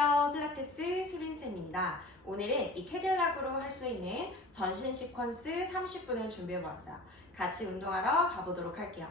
안녕하세요. 필라테스 수린쌤입니다. 오늘은 이 캐딜락으로 할 수 있는 전신 시퀀스 30분을 준비해 보았어요. 같이 운동하러 가보도록 할게요.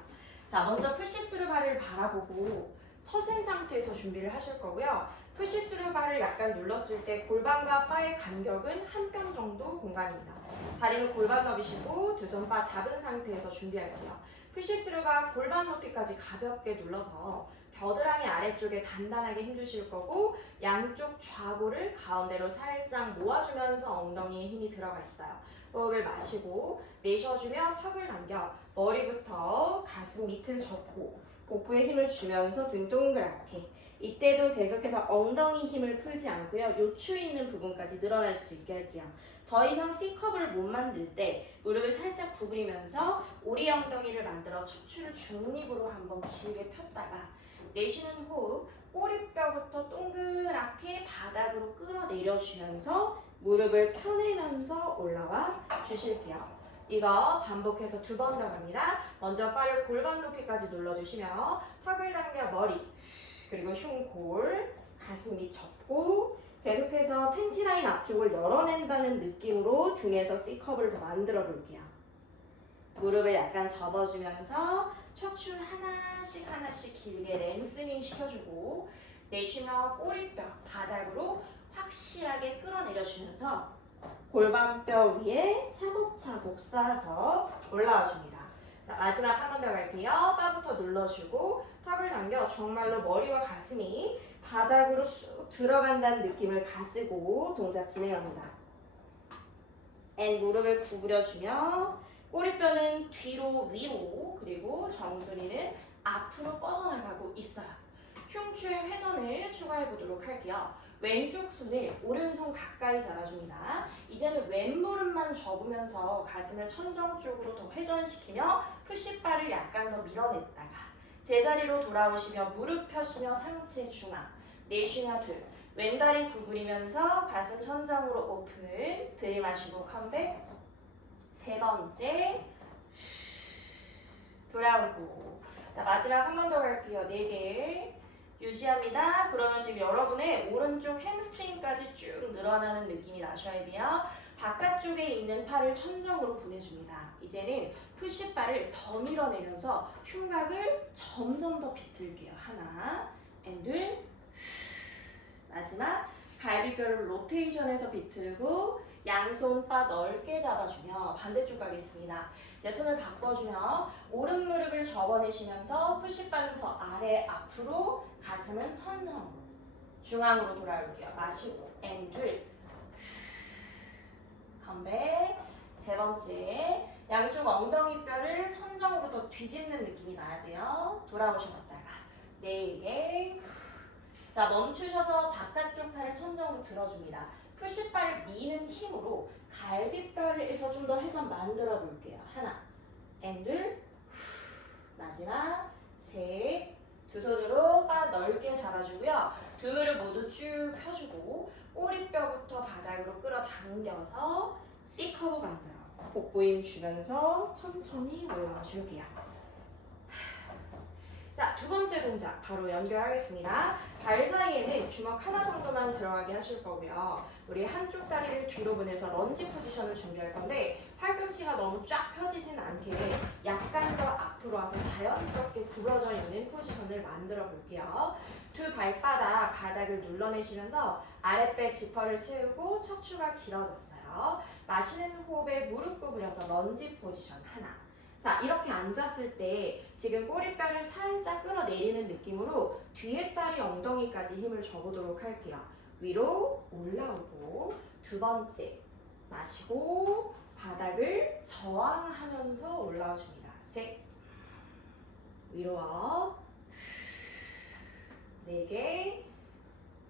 자, 먼저 푸시스루 발을 바라보고 서신 상태에서 준비를 하실 거고요. 푸시스루 발을 약간 눌렀을 때 골반과 바의 간격은 한 뼘 정도 공간입니다. 다리는 골반 너비시고 두 손 바 잡은 상태에서 준비할게요. 푸시스루가 골반 높이까지 가볍게 눌러서 겨드랑이 아래쪽에 단단하게 힘주실 거고 양쪽 좌골을 가운데로 살짝 모아주면서 엉덩이에 힘이 들어가 있어요. 호흡을 마시고 내쉬어주며 턱을 당겨 머리부터 가슴 밑을 접고 복부에 힘을 주면서 등 동그랗게 이때도 계속해서 엉덩이 힘을 풀지 않고요. 요추 있는 부분까지 늘어날 수 있게 할게요. 더 이상 C컵을 못 만들 때 무릎을 살짝 구부리면서 오리 엉덩이를 만들어 척추를 중립으로 한번 길게 폈다가 내쉬는 호흡 꼬리뼈부터 동그랗게 바닥으로 끌어내려주면서 무릎을 펴내면서 올라와 주실게요. 이거 반복해서 두번더 갑니다. 먼저 발을 골반 높이까지 눌러주시며 턱을 당겨 머리 그리고 흉골 가슴 밑 접고 계속해서 팬티 라인 앞쪽을 열어낸다는 느낌으로 등에서 C컵을 더 만들어 볼게요. 무릎을 약간 접어주면서 척추 하나씩 하나씩 길게 랭스닝 시켜주고 내쉬며 꼬리뼈 바닥으로 확실하게 끌어내려주면서 골반뼈 위에 차곡차곡 쌓아서 올라와 줍니다. 자, 마지막 한 번 더 갈게요. 바부터 눌러주고 턱을 당겨 정말로 머리와 가슴이 바닥으로 쑥 들어간다는 느낌을 가지고 동작 진행합니다. 앤 무릎을 구부려주며 꼬리뼈는 뒤로 위로 그리고 정수리는 앞으로 뻗어나가고 있어요. 흉추의 회전을 추가해 보도록 할게요. 왼쪽 손을 오른손 가까이 잡아줍니다. 이제는 왼무릎만 접으면서 가슴을 천정 쪽으로 더 회전시키며 푸시바를 약간 더 밀어냈다가 제자리로 돌아오시며 무릎 펴시며 상체 중앙 내쉬며 둘 왼다리 구부리면서 가슴 천장으로 오픈 들이마시고 컴백 세 번째. 돌아오고. 자 마지막 한 번 더 갈게요. 네 개. 유지합니다. 그러면 지금 여러분의 오른쪽 햄스트링까지 쭉 늘어나는 느낌이 나셔야 돼요. 바깥쪽에 있는 팔을 천정으로 보내줍니다. 이제는 푸시바를 더 밀어내면서 흉곽을 점점 더 비틀게요. 하나 앤둘 마지막 갈비뼈를 로테이션해서 비틀고 양손 바 넓게 잡아주며 반대쪽 가겠습니다. 이제 손을 바꿔주며 오른 무릎을 접어내시면서 푸시바는 더 아래 앞으로 가슴은 천장으로 중앙으로 돌아올게요. 마시고 앤둘 컴백 세 번째 양쪽 엉덩이 뼈를 천정으로 더 뒤집는 느낌이 나야 돼요. 돌아오셨다가 네 개 자 멈추셔서 바깥쪽 팔을 천정으로 들어줍니다. 푸시발 미는 힘으로 갈비뼈에서 좀 더 회전 만들어 볼게요. 하나, 앤둘, 마지막 셋, 두 손으로 바 넓게 잡아주고요. 두 무릎 모두 쭉 펴주고 꼬리뼈부터 바닥으로 끌어당겨서 C커브 만들어 복부 힘 주면서 천천히 올라와 줄게요. 자, 두 번째 동작 바로 연결하겠습니다. 발 사이에는 주먹 하나 정도만 들어가게 하실 거고요. 우리 한쪽 다리를 뒤로 보내서 런지 포지션을 준비할 건데 팔꿈치가 너무 쫙 펴지진 않게 약간 더 앞으로 와서 자연스럽게 굽어져 있는 포지션을 만들어 볼게요. 두 발바닥 바닥을 눌러내시면서 아랫배 지퍼를 채우고 척추가 길어졌어요. 마시는 호흡에 무릎 구부려서 런지 포지션 하나. 자, 이렇게 앉았을 때 지금 꼬리뼈를 살짝 끌어내리는 느낌으로 뒤에 다리 엉덩이까지 힘을 줘보도록 할게요. 위로 올라오고 두 번째 마시고 바닥을 저항하면서 올라와 줍니다. 셋 위로 업 네개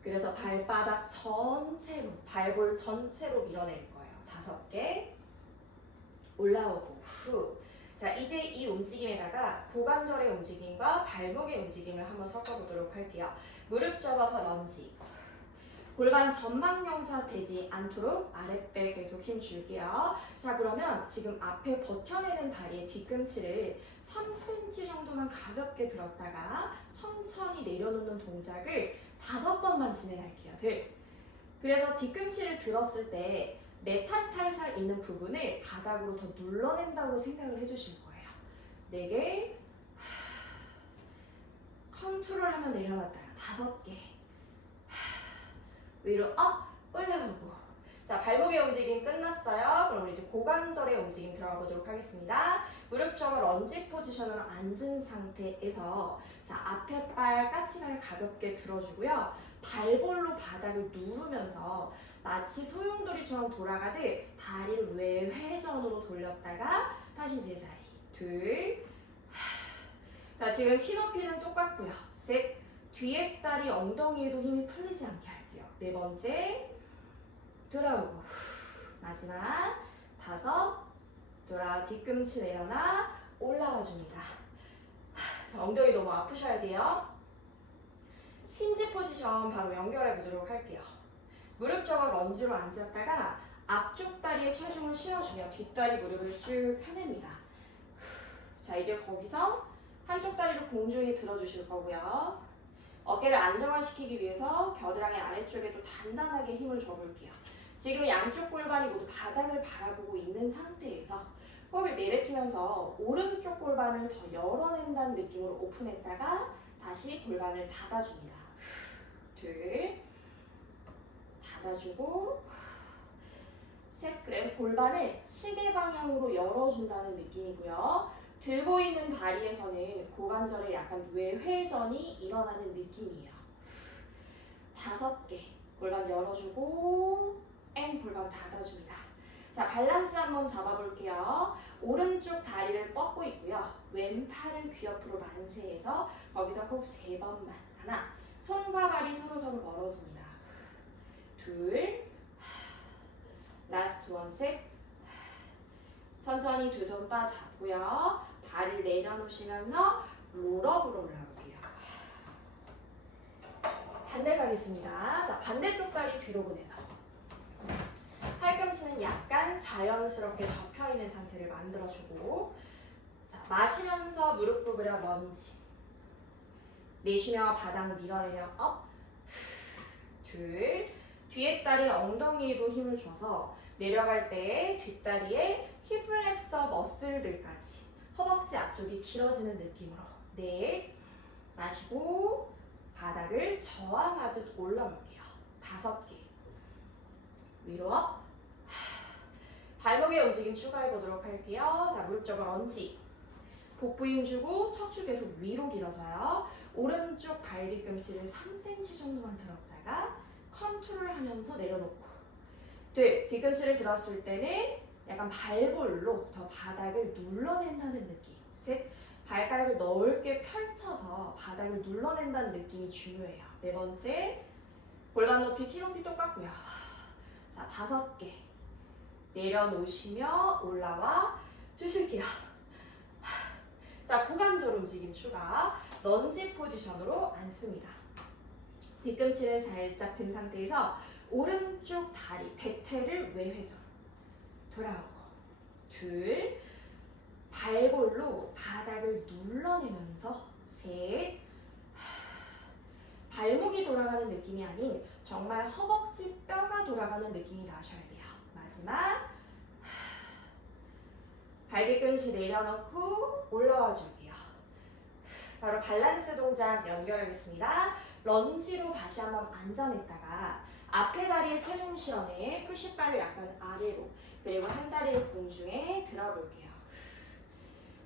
그래서 발바닥 전체로 발볼 전체로 밀어낼 거예요. 다섯 개 올라오고 후 자, 이제 이 움직임에다가 고관절의 움직임과 발목의 움직임을 한번 섞어보도록 할게요. 무릎 접어서 런지. 골반 전방경사 되지 않도록 아랫배 계속 힘 줄게요. 자, 그러면 지금 앞에 버텨내는 다리의 뒤꿈치를 3cm 정도만 가볍게 들었다가 천천히 내려놓는 동작을 다섯 번만 진행할게요. 둘. 그래서 뒤꿈치를 들었을 때 메타탈살 있는 부분을 바닥으로 더 눌러낸다고 생각을 해주실 거예요. 네 개. 컨트롤하면 내려놨다가 다섯 개. 위로 업 올라오고. 자 발목의 움직임 끝났어요. 그럼 우리 이제 고관절의 움직임 들어가 보도록 하겠습니다. 무릎 쪽을 런지 포지션으로 앉은 상태에서 자 앞에 발 까치발 가볍게 들어주고요. 발볼로 바닥을 누르면서 마치 소용돌이처럼 돌아가듯 다리를 외회전으로 돌렸다가 다시 제자리 둘. 자 지금 키 높이는 똑같고요. 셋. 뒤에 다리 엉덩이에도 힘이 풀리지 않게 할게요. 네 번째 돌아오고 마지막 다섯 돌아 뒤꿈치 내려놔 올라와 줍니다. 자, 엉덩이 너무 아프셔야 돼요. 힌지 포지션 바로 연결해 보도록 할게요. 무릎 쪽을 런지로 앉았다가 앞쪽 다리에 체중을 실어주며 뒷다리 무릎을 쭉 펴냅니다. 자 이제 거기서 한쪽 다리를 공중에 들어주실 거고요. 어깨를 안정화시키기 위해서 겨드랑이 아래쪽에도 단단하게 힘을 줘볼게요. 지금 양쪽 골반이 모두 바닥을 바라보고 있는 상태에서 호흡을 내뱉으면서 오른쪽 골반을 더 열어낸다는 느낌으로 오픈했다가 다시 골반을 닫아줍니다. 둘, 닫아주고 셋. 그래서 골반을 시계 방향으로 열어준다는 느낌이고요. 들고 있는 다리에서는 고관절에 약간 외회전이 일어나는 느낌이에요. 다섯 개. 골반 열어주고 앤 골반 닫아줍니다. 자, 밸런스 한번 잡아볼게요. 오른쪽 다리를 뻗고 있고요. 왼팔을 귀 옆으로 만세해서 거기서 호흡 세 번만. 하나. 손과 발이 서로 서로 멀어집니다. 둘. 라스트 원 셋. 천천히 두손바 잡고요. 발을 내려놓으시면서 롤업으로 올라올게요. 반대 가겠습니다. 자, 반대쪽 다리 뒤로 보내서 팔꿈치는 약간 자연스럽게 접혀 있는 상태를 만들어주고 자, 마시면서 무릎 구부려 런지 내쉬며 바닥 밀어내려 업. 둘, 뒤에 다리 엉덩이에도 힘을 줘서 내려갈 때 뒷다리에 힙플렉서 머슬들까지 허벅지 앞쪽이 길어지는 느낌으로. 네. 마시고 바닥을 저항하듯 올라올게요. 다섯 개. 위로 업 발목의 움직임 추가해 보도록 할게요 자 무릎 쪽을 얹지 복부 힘 주고 척추 계속 위로 길어져요 오른쪽 발 뒤꿈치를 3cm 정도만 들었다가 컨트롤 하면서 내려놓고 둘 뒤꿈치를 들었을 때는 약간 발볼로 더 바닥을 눌러낸다는 느낌. 셋, 발가락을 넓게 펼쳐서 바닥을 눌러낸다는 느낌이 중요해요. 네 번째, 골반 높이, 키 높이 똑같고요. 자, 다섯 개. 내려놓으시며 올라와 주실게요. 자, 고관절 움직임 추가. 런지 포지션으로 앉습니다. 뒤꿈치를 살짝 든 상태에서 오른쪽 다리, 대퇴를 외회전. 돌아오고 둘 발볼로 바닥을 눌러내면서 셋 발목이 돌아가는 느낌이 아닌 정말 허벅지 뼈가 돌아가는 느낌이 나셔야 돼요. 마지막 발뒤꿈치 내려놓고 올라와 줄게요. 바로 밸런스 동작 연결하겠습니다. 런지로 다시 한번 앉아냈다가 앞에 다리에 체중 실험에 푸시바를 약간 아래로 그리고 한 다리를 공중에 들어볼게요.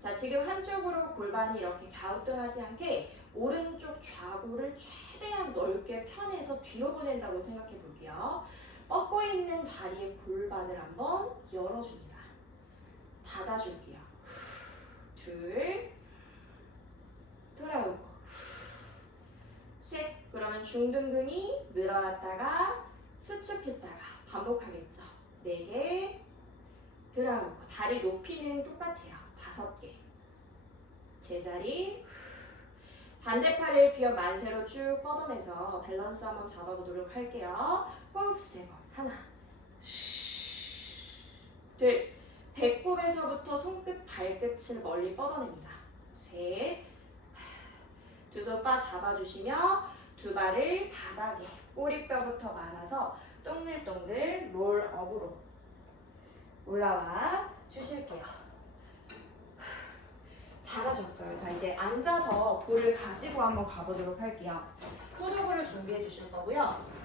자, 지금 한쪽으로 골반이 이렇게 갸우뚱하지 않게 오른쪽 좌골을 최대한 넓게 펴내서 뒤로 보낸다고 생각해 볼게요. 뻗고 있는 다리의 골반을 한번 열어줍니다. 닫아줄게요. 둘, 돌아오고, 셋. 그러면 중둔근이 늘어났다가 수축했다가 반복하겠죠. 네 개, 들어오고 다리 높이는 똑같아요. 다섯 개. 제자리 반대 팔을 귀엽 만세로 쭉 뻗어내서 밸런스 한번 잡아보도록 할게요. 호흡 세 번. 하나. 둘. 배꼽에서부터 손끝, 발끝을 멀리 뻗어냅니다. 셋. 두 손 바 잡아주시며 두 발을 바닥에 꼬리뼈부터 말아서 동글동글 롤업으로 올라와 주실게요. 잘하셨어요. 자, 이제 앉아서 볼을 가지고 한번 가보도록 할게요. 푸드볼을 준비해 주실 거고요.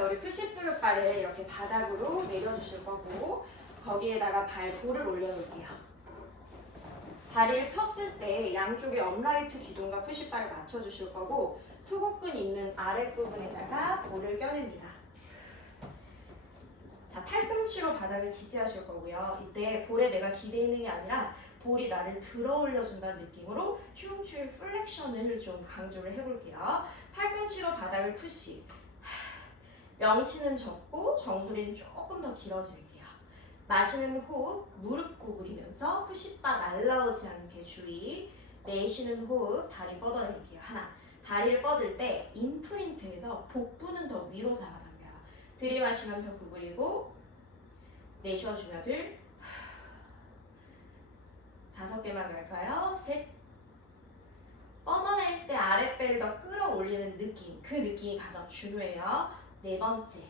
자, 우리 푸시스루 발을 이렇게 바닥으로 내려주실 거고, 거기에다가 발 볼을 올려놓을게요. 다리를 폈을 때 양쪽에 업라이트 기둥과 푸시발을 맞춰주실 거고, 소곡근 있는 아랫부분에다가 볼을 껴냅니다. 자, 팔꿈치로 바닥을 지지하실 거고요. 이때 볼에 내가 기대 있는 게 아니라 볼이 나를 들어 올려준다는 느낌으로 흉추 플렉션을 좀 강조를 해볼게요. 팔꿈치로 바닥을 푸시. 명치는 적고 정수리는 조금 더 길어질게요. 마시는 호흡, 무릎 구부리면서 푸시바 날라오지 않게 주의. 내쉬는 호흡, 다리 뻗어낼게요. 하나. 다리를 뻗을 때 인프린트에서 복부는 더 위로 잡아당겨요. 들이마시면서 구부리고 내쉬어주며 둘 다섯 개만 갈까요? 셋 뻗어낼 때 아랫배를 더 끌어올리는 느낌 그 느낌이 가장 중요해요. 네 번째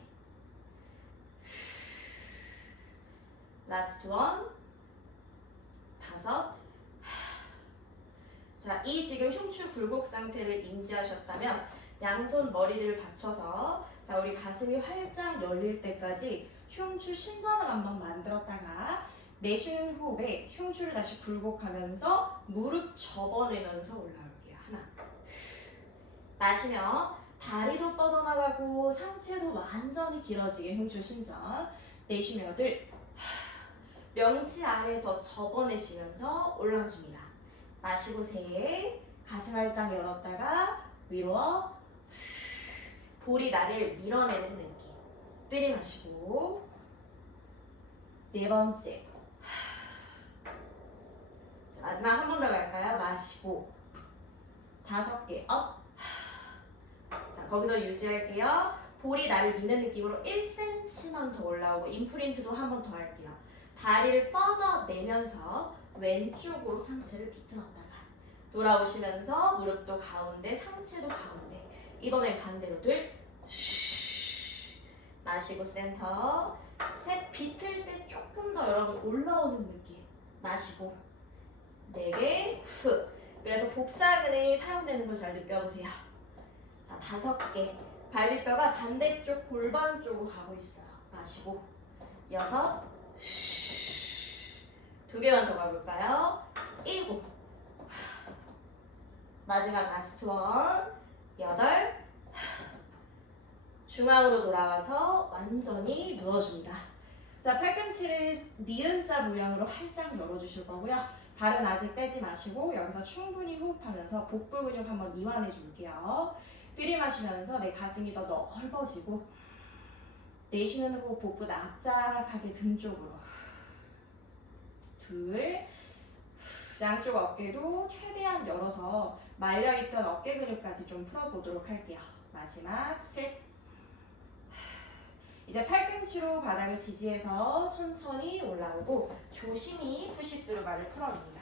라스트 원 다섯 자, 이 지금 흉추 굴곡 상태를 인지하셨다면 양손 머리를 받쳐서 자, 우리 가슴이 활짝 열릴 때까지 흉추 신선을 한번 만들었다가 내쉬는 호흡에 흉추를 다시 굴곡하면서 무릎 접어내면서 올라올게요. 하나. 마시며 다리도 뻗어나가고 상체도 완전히 길어지게 흉추 신전. 내쉬며 둘. 명치 아래 더 접어내시면서 올라와줍니다. 마시고 셋. 가슴 활짝 열었다가 위로 볼이 나를 밀어내는 느낌. 들이마시고 네 번째 자, 마지막 한 번 더 갈까요? 마시고 다섯 개 업. 자 거기서 유지할게요. 볼이 나를 미는 느낌으로 1cm만 더 올라오고 인프린트도 한 번 더 할게요. 다리를 뻗어내면서 왼쪽으로 상체를 비틀었다가 돌아오시면서 무릎도 가운데, 상체도 가운데. 이번엔 반대로 둘. 마시고 센터. 셋 비틀 때 조금 더 여러분 올라오는 느낌. 마시고 네 개. 후. 그래서 복사근이 사용되는 걸 잘 느껴보세요. 자 다섯 개. 발밑뼈가 반대쪽 골반 쪽으로 가고 있어요. 마시고 여섯. 두 개만 더 가볼까요? 일곱. 마지막 라스트 원. 여덟. 중앙으로 돌아와서 완전히 누워줍니다. 자, 팔꿈치를 니은자 모양으로 활짝 열어주실 거고요. 발은 아직 떼지 마시고 여기서 충분히 호흡하면서 복부 근육 한번 이완해 줄게요. 들이마시면서 내 가슴이 더 넓어지고 내쉬는 호흡 복부 납작하게 등 쪽으로 둘 양쪽 어깨도 최대한 열어서 말려있던 어깨 근육까지 좀 풀어보도록 할게요. 마지막 셋 이제 팔꿈치로 바닥을 지지해서 천천히 올라오고 조심히 푸시스로 발을 풀어냅니다.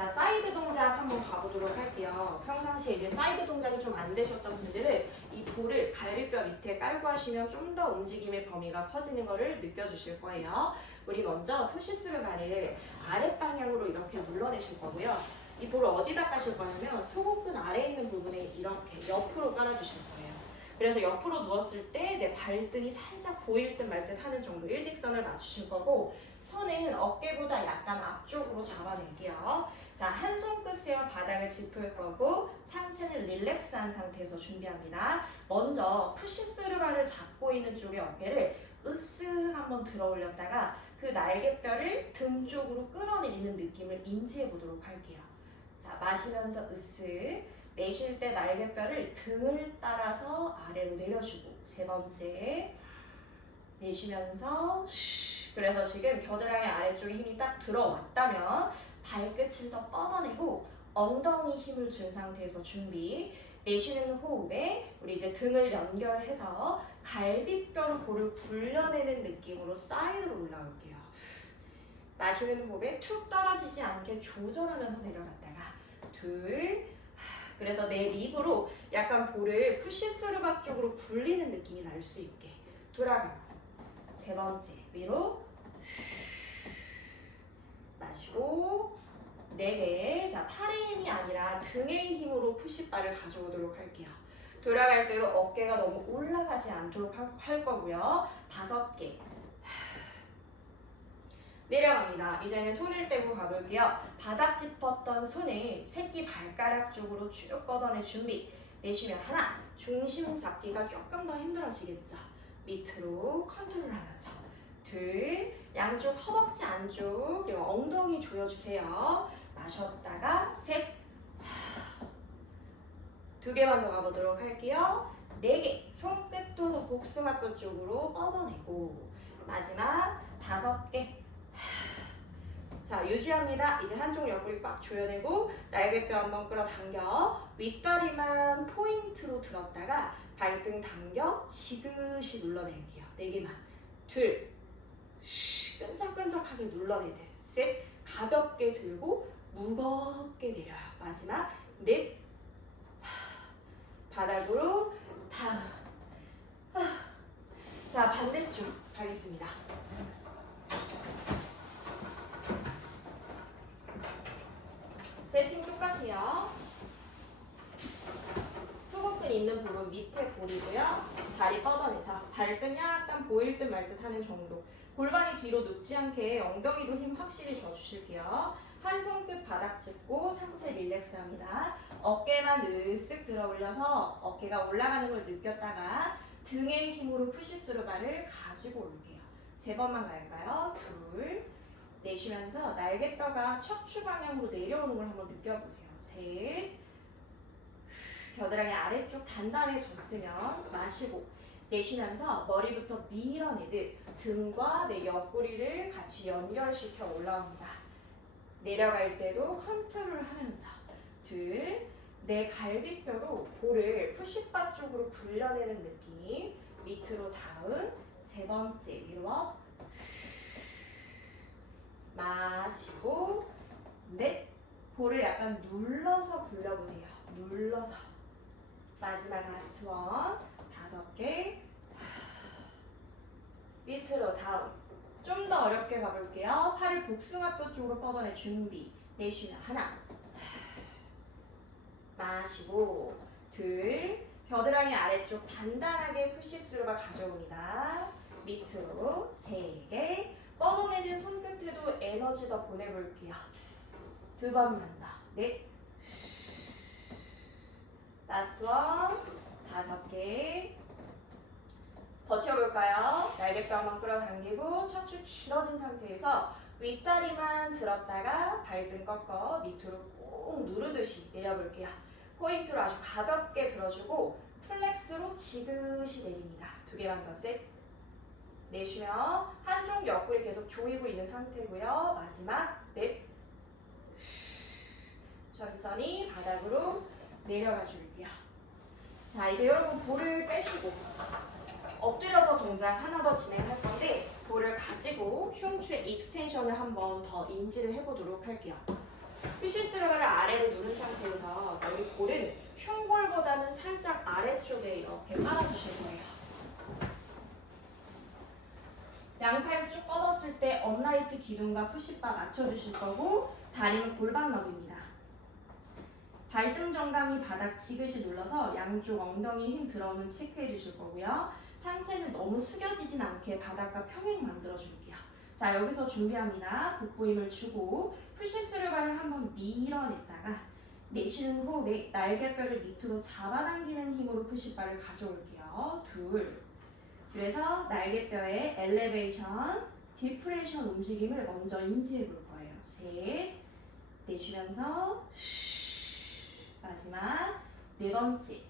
자, 사이드 동작 한번 가보도록 할게요. 평상시에 이제 사이드 동작이 좀 안 되셨던 분들은 이 볼을 갈비뼈 밑에 깔고 하시면 좀 더 움직임의 범위가 커지는 것을 느껴주실 거예요. 우리 먼저 푸시스루 발을 아랫방향으로 이렇게 눌러내실 거고요. 이 볼을 어디다 까실 거냐면 소곡근 아래에 있는 부분에 이렇게 옆으로 깔아주실 거예요. 그래서 옆으로 누웠을 때 내 발등이 살짝 보일 듯 말 듯 하는 정도 일직선을 맞추실 거고 손은 어깨보다 약간 앞쪽으로 잡아낼게요. 자, 한 손끝에와 바닥을 짚을 거고 상체는 릴렉스한 상태에서 준비합니다. 먼저 푸시스루바를 잡고 있는 쪽의 어깨를 으쓱 한번 들어 올렸다가 그 날개뼈를 등 쪽으로 끌어내리는 느낌을 인지해 보도록 할게요. 자, 마시면서 으쓱 내쉴 때 날개뼈를 등을 따라서 아래로 내려주고 세 번째 내쉬면서 그래서 지금 겨드랑이 아래쪽에 힘이 딱 들어왔다면 발끝을 더 뻗어내고 엉덩이 힘을 준 상태에서 준비. 내쉬는 호흡에 우리 이제 등을 연결해서 갈비뼈로 볼을 굴려내는 느낌으로 사이드로 올라올게요. 마시는 호흡에 툭 떨어지지 않게 조절하면서 내려갔다가 둘. 그래서 내 립으로 약간 볼을 푸시스루박 쪽으로 굴리는 느낌이 날 수 있게 돌아가고 세 번째 위로 마시고 네 개. 자, 팔의 힘이 아니라 등의 힘으로 푸시바를 가져오도록 할게요. 돌아갈 때도 어깨가 너무 올라가지 않도록 하- 할 거고요. 다섯 개. 내려갑니다. 이제는 손을 떼고 가볼게요. 바닥 짚었던 손을 새끼 발가락 쪽으로 쭉 뻗어낼 준비. 내쉬면 하나. 중심 잡기가 조금 더 힘들어지겠죠. 밑으로 컨트롤하면서. 둘. 양쪽 허벅지 안쪽 그리고 엉덩이 조여주세요. 마셨다가 셋. 두 개만 더 가보도록 할게요. 네 개. 손끝도 더 복숭아뼈 쪽으로 뻗어내고 마지막 다섯 개. 자 유지합니다. 이제 한쪽 옆구리 꽉 조여내고 날개뼈 한번 끌어당겨 윗다리만 포인트로 들었다가 발등 당겨 지그시 눌러낼게요. 네 개만. 둘. 쉬, 끈적끈적하게 눌러내듯. 셋. 가볍게 들고 무겁게 내려요. 마지막 넷. 바닥으로 다음. 자 반대쪽 가겠습니다. 세팅 똑같아요. 소금끈 있는 부분 밑에 볼이고요. 다리 뻗어내서 발등 약간 보일 듯 말 듯 하는 정도. 골반이 뒤로 눕지 않게 엉덩이도 힘 확실히 줘주실게요. 한 손끝 바닥 짚고 상체 릴렉스 합니다. 어깨만 으쓱 들어 올려서 어깨가 올라가는 걸 느꼈다가 등의 힘으로 푸시스루 발을 가지고 올게요. 세 번만 갈까요? 둘. 내쉬면서 날개뼈가 척추 방향으로 내려오는 걸 한번 느껴보세요. 셋. 겨드랑이 아래쪽 단단해졌으면 마시고 내쉬면서 머리부터 밀어내듯 등과 내 옆구리를 같이 연결시켜 올라옵니다. 내려갈 때도 컨트롤 하면서 둘, 내 갈비뼈로 볼을 푸시바 쪽으로 굴려내는 느낌. 밑으로 다운. 세 번째 위로 업 마시고 넷. 볼을 약간 눌러서 굴려보세요. 눌러서. 마지막 라스트 원 다섯 개. 밑으로 다운 좀더 어렵게 가볼게요. 팔을 복숭아뼈 쪽으로 뻗어내 준비. 내쉬면 하나. 마시고 둘. 겨드랑이 아래쪽 단단하게 푸시스루가 가져옵니다. 밑으로 세개. 뻗어내는 손끝에도 에너지 더 보내볼게요. 두 번만 더넷 라스트 원 다섯 개 버텨볼까요? 날개뼈 한번 끌어당기고 척추 길어진 상태에서 윗다리만 들었다가 발등 꺾어 밑으로 꾹 누르듯이 내려볼게요. 포인트로 아주 가볍게 들어주고 플렉스로 지그시 내립니다. 두 개만 더 셋. 내쉬며 한쪽 옆구리 계속 조이고 있는 상태고요. 마지막 넷. 천천히 바닥으로 내려가 줄게요. 자, 이제 여러분 볼을 빼시고 엎드려서 동작 하나 더 진행할 건데 볼을 가지고 흉추의 익스텐션을 한번 더 인지를 해보도록 할게요. 퓨시스루바를 아래로 누른 상태에서 여기 볼은 흉골보다는 살짝 아래쪽에 이렇게 깔아주실 거예요. 양팔 쭉 뻗었을 때 업라이트 기둥과 푸시바 맞춰주실 거고 다리는 골반 너비입니다. 발등 정강이 바닥 지그시 눌러서 양쪽 엉덩이 힘 들어오는 체크해 주실 거고요. 상체는 너무 숙여지진 않게 바닥과 평행 만들어 줄게요. 자, 여기서 준비합니다. 복부 힘을 주고 푸시스루바를 한번 밀어냈다가 내쉬는 호흡에 날개뼈를 밑으로 잡아당기는 힘으로 푸시바를 가져올게요. 둘. 그래서 날개뼈의 엘레베이션, 디프레션 움직임을 먼저 인지해 볼 거예요. 셋. 내쉬면서 마지막 네 번째.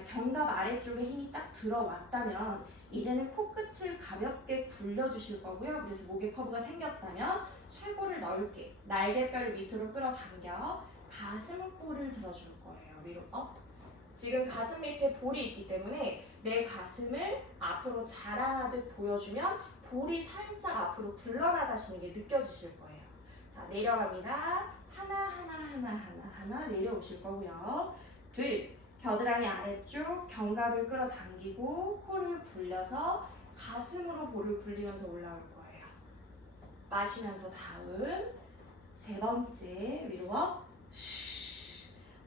자, 견갑 아래쪽에 힘이 딱 들어왔다면 이제는 코끝을 가볍게 굴려주실 거고요. 그래서 목에 커브가 생겼다면 쇄골을 넓게 날개뼈를 밑으로 끌어당겨 가슴골을 들어줄 거예요. 위로 업. 지금 가슴 밑에 볼이 있기 때문에 내 가슴을 앞으로 자랑하듯 보여주면 볼이 살짝 앞으로 굴러나가시는 게 느껴지실 거예요. 자, 내려갑니다. 하나, 하나, 하나, 하나, 하나 내려오실 거고요. 둘, 겨드랑이 아래쪽 견갑을 끌어당기고 코를 굴려서 가슴으로 볼을 굴리면서 올라올 거예요. 마시면서 다음 세 번째 위로 업.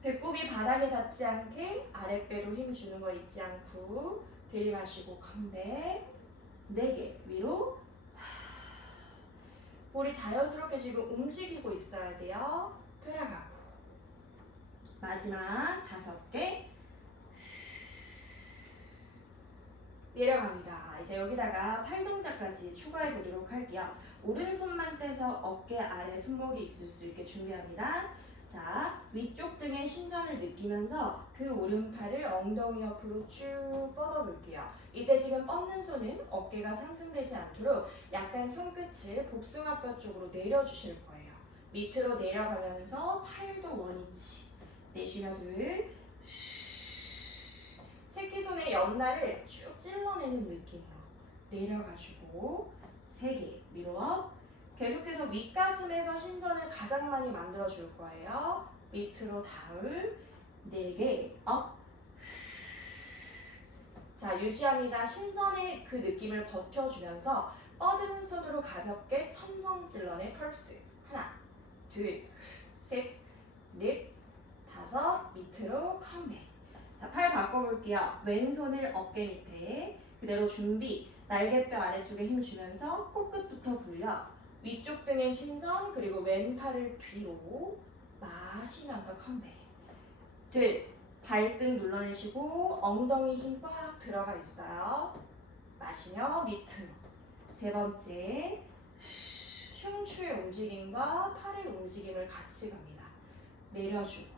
배꼽이 바닥에 닿지 않게 아랫배로 힘 주는 거 잊지 않고 들이마시고 컴백 네 개 위로 볼이 자연스럽게 지금 움직이고 있어야 돼요. 돌아가고 마지막 다섯 개 내려갑니다. 이제 여기다가 팔 동작까지 추가해 보도록 할게요. 오른손만 떼서 어깨 아래 손목이 있을 수 있게 준비합니다. 자, 위쪽 등의 신전을 느끼면서 그 오른팔을 엉덩이 옆으로 쭉 뻗어볼게요. 이때 지금 뻗는 손은 어깨가 상승되지 않도록 약간 손끝을 복숭아뼈 쪽으로 내려주실 거예요. 밑으로 내려가면서 팔도 원위치. 내쉬며 둘. 새끼손의 옆날을 쭉 찔러내는 느낌으로 내려가지고 세개 업. 계속해서 윗가슴에서 신전을 가장 많이 만들어 줄 거예요. 밑으로 다음 네개 업. 자 유지합니다. 신전의 그 느낌을 버텨주면서 뻗은 손으로 가볍게 천정 찔러내 펄스 하나 둘 셋 넷 밑으로 컴백. 자, 팔 바꿔볼게요. 왼손을 어깨 밑에 그대로 준비. 날개뼈 아래쪽에 힘 주면서 코끝부터 굴려. 위쪽 등의 신전 그리고 왼팔을 뒤로 마시면서 컴백. 둘, 발등 눌러내시고 엉덩이 힘 꽉 들어가 있어요. 마시며 밑으로. 세 번째, 흉추의 움직임과 팔의 움직임을 같이 갑니다. 내려주고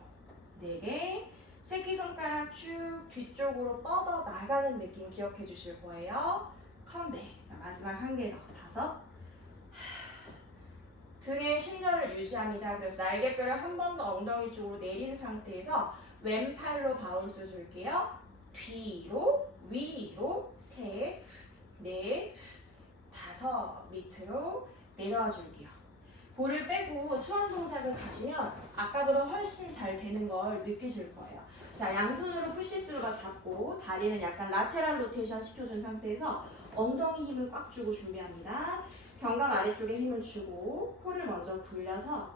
네 개. 새끼손가락 쭉 뒤쪽으로 뻗어 나가는 느낌 기억해 주실 거예요. 컴백. 자, 마지막 한 개 더. 다섯. 등의 신전을 유지합니다. 그래서 날개뼈를 한 번 더 엉덩이 쪽으로 내린 상태에서 왼팔로 바운스 줄게요. 뒤로, 위로, 셋, 넷, 다섯, 밑으로 내려와 줄게요. 볼을 빼고 수완 동작을 가시면 아까보다 훨씬 잘 되는 걸 느끼실 거예요. 자, 양손으로 푸시스루가 잡고 다리는 약간 라테랄 로테이션 시켜준 상태에서 엉덩이 힘을 꽉 주고 준비합니다. 견갑 아래쪽에 힘을 주고 코를 먼저 굴려서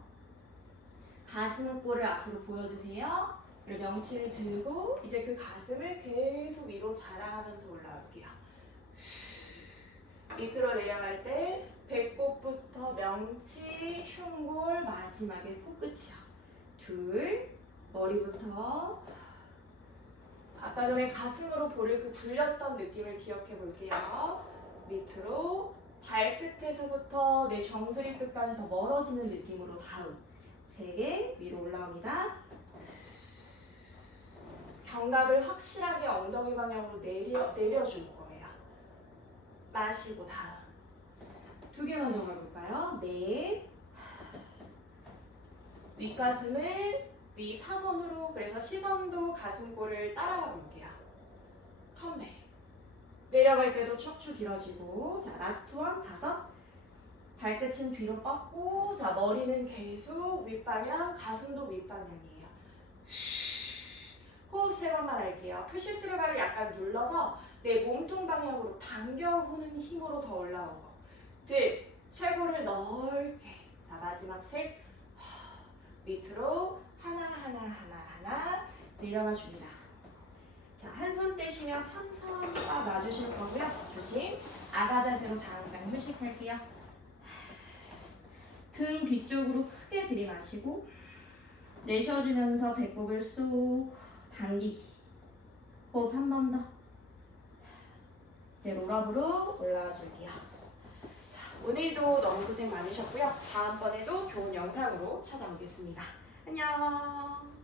가슴 볼을 앞으로 보여주세요. 그리고 명치를 들고 이제 그 가슴을 계속 위로 자랑하면서 올라올게요. 밑으로 내려갈 때 배꼽부터 명치, 흉골, 마지막에 코끝이요. 둘, 머리부터 아까 전에 가슴으로 볼을 그 굴렸던 느낌을 기억해 볼게요. 밑으로 발끝에서부터 내 정수리 끝까지 더 멀어지는 느낌으로 다음 세 개 위로 올라옵니다. 견갑을 확실하게 엉덩이 방향으로 내려 내려줄 거예요. 마시고 다음 두 개만 더 가볼까요? 네. 윗가슴을 위 사선으로 그래서 시선도 가슴골을 따라가 볼게요. 컴백. 내려갈 때도 척추 길어지고 자 라스트 원 다섯 발끝은 뒤로 뻗고 자 머리는 계속 윗방향 가슴도 윗방향이에요. 호흡 세 번만 할게요. 푸시스루 발을 약간 눌러서 내 몸통 방향으로 당겨오는 힘으로 더 올라오고 둘 쇄골을 넓게 자 마지막 셋 밑으로 하나 하나 하나 하나 내려가 줍니다. 자, 한 손 떼시면 천천히 꽉 놔주실 거고요. 조심. 아가 자세로 잠깐 휴식할게요. 등 뒤쪽으로 크게 들이마시고 내쉬어주면서 배꼽을 쏙 당기기. 호흡 한 번 더. 이제 롤업으로 올라와 줄게요. 자, 오늘도 너무 고생 많으셨고요. 다음번에도 좋은 영상으로 찾아오겠습니다. 안녕.